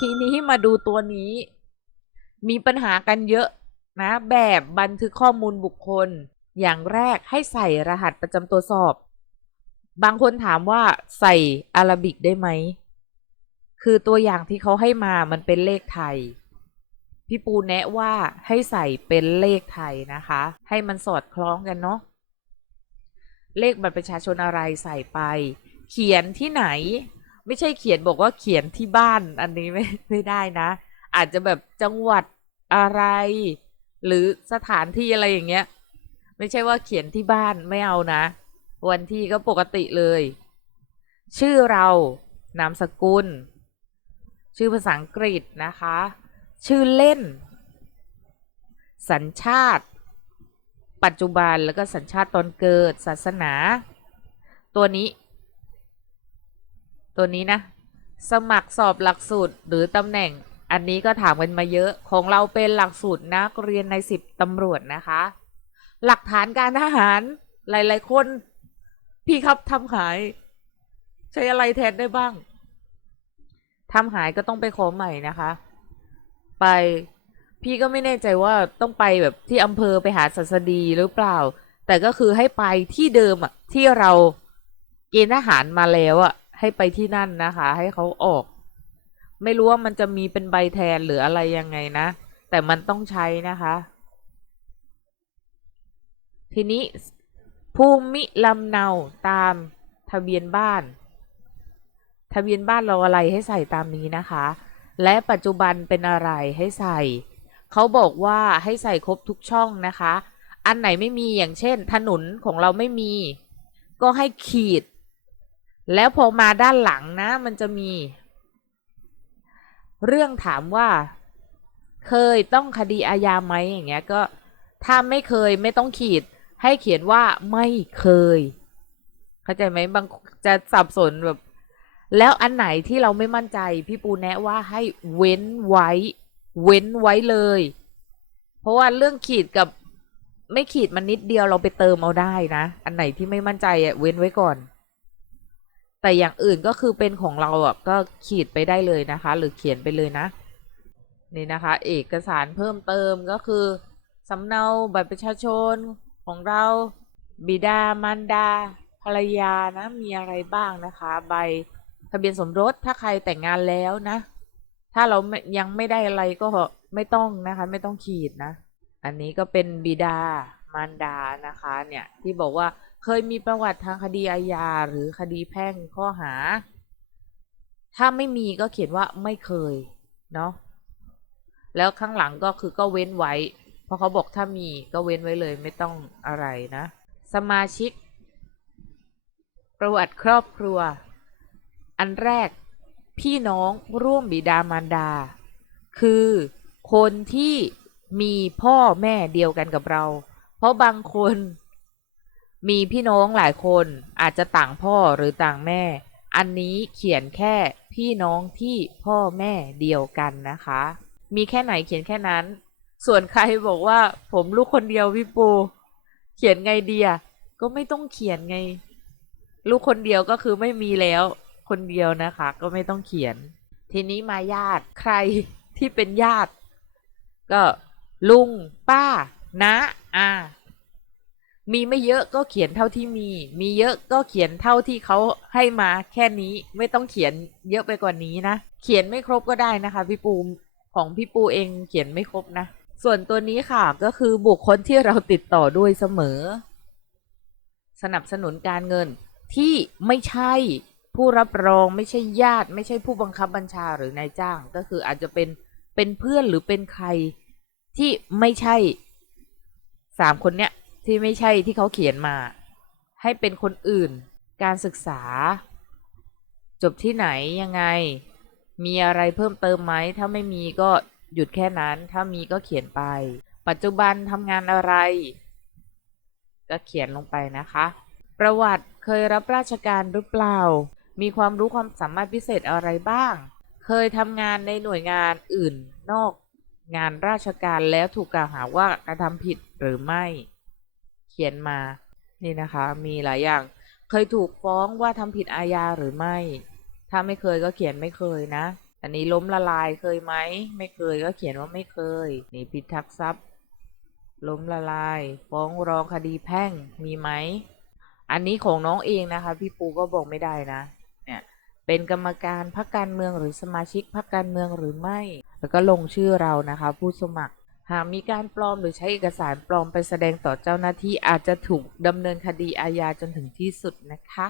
ทีนี้มาดูตัวนี้ มีปัญหากันเยอะนะ แบบบันทึกข้อมูลบุคคล อย่างแรกให้ใส่รหัสประจำตัวสอบ บางคนถามว่าใส่อารบิกได้ไหม คือตัวอย่างที่เขาให้มามันเป็นเลขไทย พี่ปูแนะว่าให้ใส่เป็นเลขไทยนะคะ ให้มันสอดคล้องกันเนาะ เลขบัตรประชาชนอะไรใส่ไป เขียนที่ไหน ไม่ใช่เขียนบอกว่าเขียนที่บ้านอันนี้ไม่ไม่ได้นะ อาจจะแบบจังหวัดอะไร หรือสถานที่อะไรอย่างเงี้ย ไม่ใช่ว่าเขียนที่บ้านไม่เอานะ วันที่ก็ปกติเลย ชื่อเรา นามสกุล ชื่อภาษาอังกฤษนะคะ ชื่อเล่น สัญชาติ ปัจจุบันแล้วก็สัญชาติตอนเกิดศาสนา ตัวนี้ ตัวนี้นะ สมัครสอบหลักสูตรหรือตำแหน่ง อันนี้ก็ถามกันมาเยอะของเราเป็นหลักสูตรนักเรียนในสิบตำรวจนะคะ หลักฐานการทหารหลาย ๆ คน พี่ครับทำหาย ใช้อะไรแทนได้บ้างทำหายก็ต้องไปขอใหม่นะคะ ไปพี่ก็ไม่แน่ใจว่าต้องไปแบบที่อำเภอไปหาสัสดีหรือเปล่า แต่ก็คือให้ไปที่เดิมอะที่เราเกณฑ์ทหารมาแล้วอะ ให้ไปที่นั่นนะคะ ให้เขาออก ไม่รู้ว่ามันจะมีเป็นใบแทนหรืออะไรยังไงนะ แต่มันต้องใช้นะคะ ทีนี้ภูมิลำเนาตามทะเบียนบ้าน ทะเบียนบ้านเราอะไรให้ใส่ตามนี้นะคะ และปัจจุบันเป็นอะไรให้ใส่ เขาบอกว่าให้ใส่ครบทุกช่องนะคะ อันไหนไม่มีอย่างเช่น ถนนของเราไม่มี ก็ให้ขีด แล้วพอมาด้านหลังนะ มันจะมี เรื่องถามว่า เคยต้องคดีอาญาไหมอย่างเงี้ย ก็ถ้าไม่เคยไม่ต้องขีด ให้เขียนว่าไม่เคย เข้าใจไหมบางจะสับสนแบบ แล้วอันไหนที่เราไม่มั่นใจ พี่ปูแนะว่าให้เว้นไว้ เว้นไว้เลย เพราะว่าเรื่องขีดกับไม่ขีดมันนิดเดียวเราไปเติมเอาได้นะ อันไหนที่ไม่มั่นใจอะเว้นไว้ก่อน แต่อย่างอื่นก็คือเป็นของเราอะก็ขีดไปได้เลยนะคะ หรือเขียนไปเลยนะ นี่นะคะ เอกสารเพิ่มเติมก็คือสำเนาบัตรประชาชนของเราบิดามารดา ภรรยานะมีอะไรบ้างนะคะ ใบทะเบียนสมรสถ้าใครแต่งงานแล้วนะ ถ้าเรายังไม่ได้อะไรก็ไม่ต้องนะคะ ไม่ต้องขีดนะ อันนี้ก็เป็นบิดามารดานะคะ เนี่ยที่บอกว่า เคยมีประวัติทางคดีอาญาหรือคดีแพ่งข้อหา ถ้าไม่มีก็เขียนว่าไม่เคย เนาะแล้วข้างหลังก็คือก็เว้นไว้ เพราะเขาบอกถ้ามีก็เว้นไว้เลยไม่ต้องอะไรนะ สมาชิก ประวัติครอบครัว อันแรกพี่น้องร่วมบิดามารดา คือคนที่มีพ่อแม่เดียวกันกับเรา เพราะบางคน มีพี่น้องหลายคนอาจจะต่างพ่อหรือต่างแม่ อันนี้เขียนแค่พี่น้องที่พ่อแม่เดียวกันนะคะ มีแค่ไหนเขียนแค่นั้น ส่วนใครบอกว่าผมลูกคนเดียวพี่ปู เขียนไงดีอะก็ไม่ต้องเขียนไง ลูกคนเดียวก็คือไม่มีแล้ว คนเดียวนะคะ ก็ไม่ต้องเขียน ทีนี้มาญาติใครที่เป็นญาติ ก็ลุงป้านะอา มีไม่เยอะก็เขียนเท่าที่มี มีเยอะก็เขียนเท่าที่เขาให้มาแค่นี้ไม่ต้องเขียนเยอะไปกว่านี้นะ เขียนไม่ครบก็ได้นะคะ พี่ปูของพี่ปูเองเขียนไม่ครบนะ ส่วนตัวนี้ค่ะก็คือบุคคลที่เราติดต่อด้วยเสมอ สนับสนุนการเงินที่ไม่ใช่ผู้รับรองไม่ใช่ญาติ ไม่ใช่ผู้บังคับบัญชาหรือนายจ้าง ก็คืออาจจะเป็นเป็นเพื่อนหรือเป็นใครที่ไม่ใช่สามคนเนี้ย ที่ไม่ใช่ที่เขาเขียนมา ให้เป็นคนอื่น การศึกษา จบที่ไหนยังไง มีอะไรเพิ่มเติมไหม ถ้าไม่มีก็หยุดแค่นั้น ถ้ามีก็เขียนไป ปัจจุบันทำงานอะไร ก็เขียนลงไปนะคะ ประวัติเคยรับราชการหรือเปล่า มีความรู้ความสามารถพิเศษอะไรบ้าง เคยทำงานในหน่วยงานอื่นนอกงานราชการแล้วถูกกล่าวหาว่ากระทำผิดหรือไม่ ขียนมา นี่นะคะมีหลายอย่าง เคยถูกฟ้องว่าทำผิดอาญาหรือไม่ ถ้าไม่เคยก็เขียนไม่เคยนะ อันนี้ล้มละลายเคยไหม ไม่เคยก็เขียนว่าไม่เคย นี่พิทักษ์ทรัพย์ ล้มละลาย ฟ้องร้องคดีแพ่งมีไหม อันนี้ของน้องเองนะคะ พี่ปูก็บอกไม่ได้นะ เนี่ยเป็นกรรมการพรรคการเมืองหรือสมาชิกพรรคการเมืองหรือไม่ แล้วก็ลงชื่อเรานะคะ ผู้สมัคร หากมีการปลอมหรือใช้เอกสารปลอมไปแสดงต่อเจ้าหน้าที่อาจจะถูกดำเนินคดีอาญาจนถึงที่สุดนะคะ